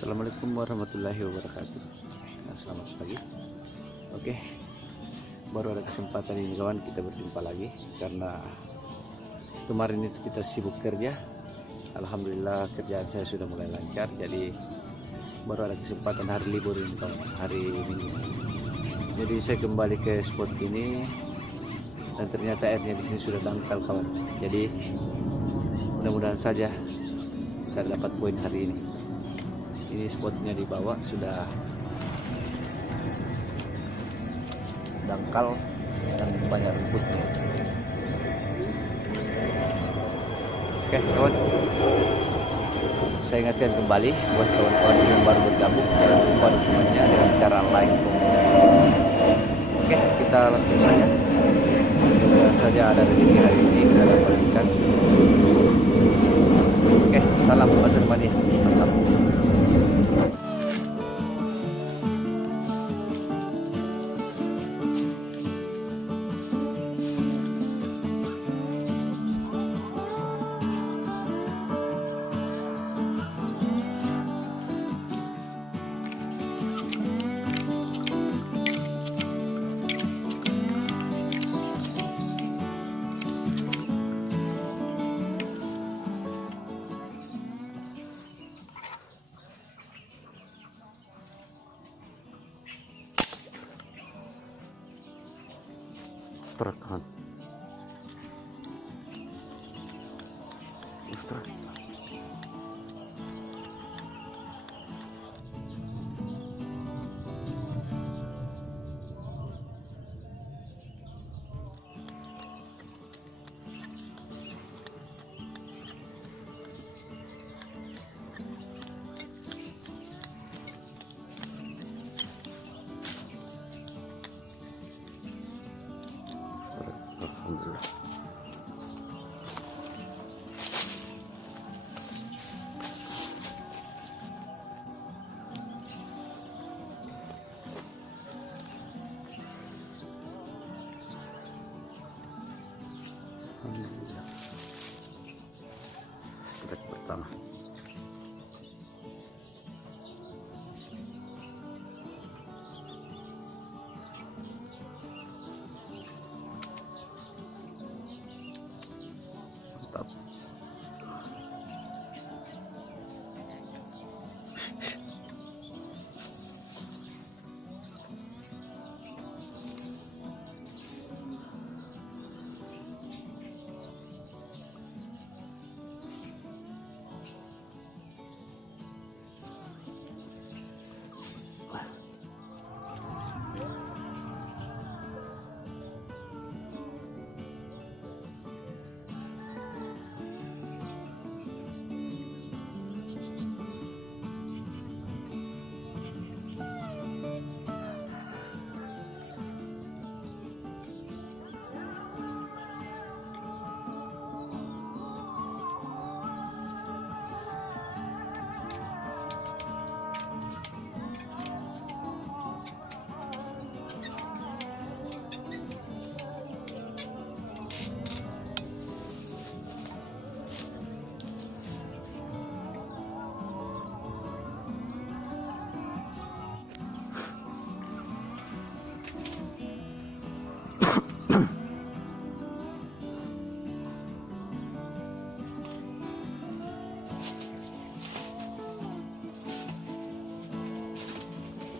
Assalamualaikum warahmatullahi wabarakatuh. Nah, selamat pagi. Oke, baru ada kesempatan ini kawan, kita berjumpa lagi karena kemarin itu kita sibuk kerja. Alhamdulillah kerjaan saya sudah mulai lancar, jadi baru ada kesempatan hari libur ini kawan, hari Minggu. Jadi saya kembali ke spot ini dan ternyata airnya di sini sudah dangkal kawan. Jadi mudah-mudahan saja kita dapat poin hari ini. Ini spotnya di bawah sudah dangkal dan banyak rumputnya. Oke kawan, saya ingatkan kembali buat kawan-kawan yang baru bergabung, jangan lupa dukungannya dengan cara like, komen, dan subscribe. Oke, kita langsung saja. Mudah-mudahan saja ada rezeki hari ini kita dapat ikan. Oke, salam Pasir Mania. Mantap. Terekam. Alhamdulillah. Alhamdulillah. Strike pertama. Mantap.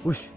Wush.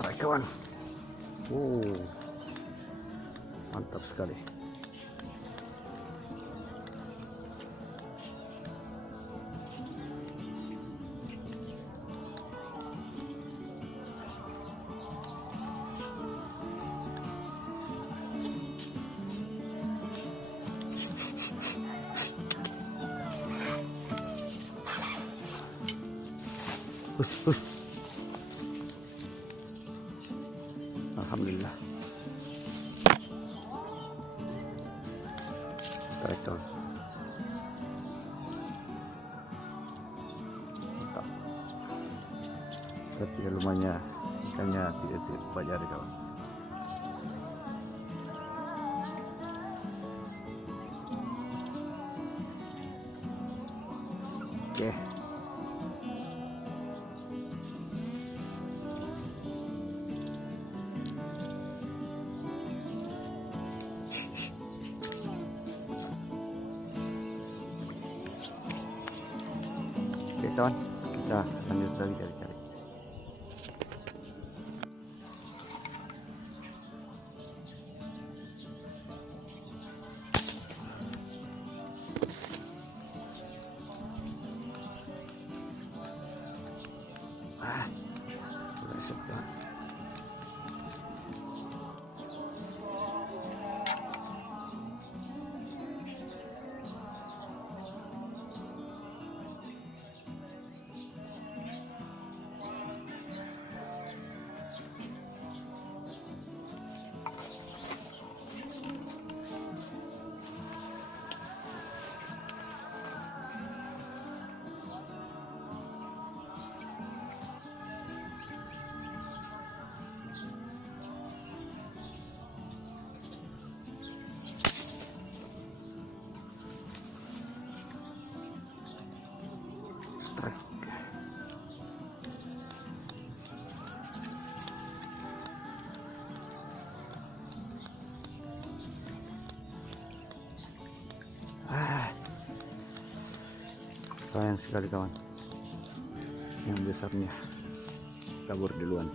strike kawan. Oh, mantap sekali. Push. Alhamdulillah. Strike kawan. Mantap. Tapi lumayan ikannya tidak banyak kawan. Oke. Oke kawan, kita lanjut lagi cari-cari. Sudah. Strike. Sayang sekali kawan, yang besarnya kabur duluan.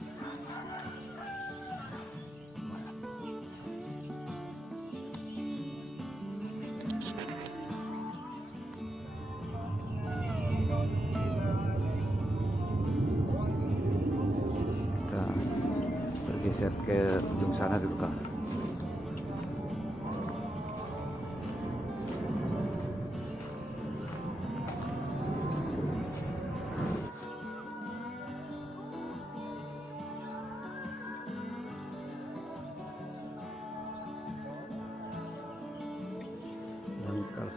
Kita bergeser ke ujung sana dulu kak. Mantap.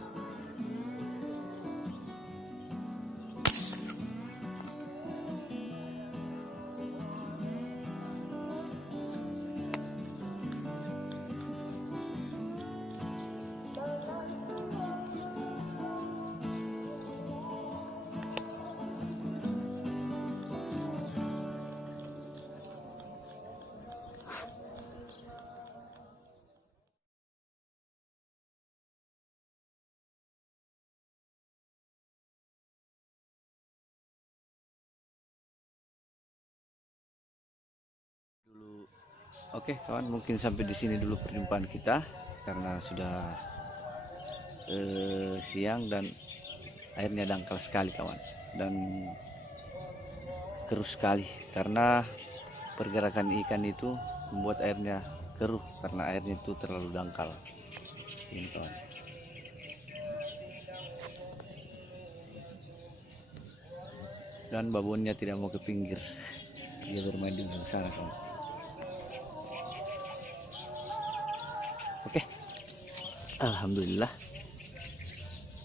Dulu. Oke kawan, mungkin sampai di sini dulu perjumpaan kita karena sudah siang dan airnya dangkal sekali kawan, dan keruh sekali karena pergerakan ikan itu membuat airnya keruh karena airnya itu terlalu dangkal. Ini kawan. Dan babonnya tidak mau ke pinggir, dia bermain di ujung sana kawan. Oke, alhamdulillah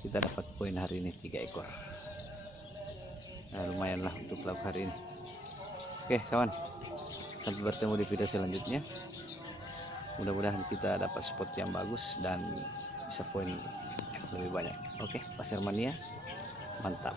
kita dapat poin hari ini 3 ekor. Nah, lumayan lah untuk lauk hari ini. Oke kawan, sampai bertemu di video selanjutnya. Mudah-mudahan kita dapat spot yang bagus dan bisa poin lebih banyak. Oke, Pasir Mania mantap.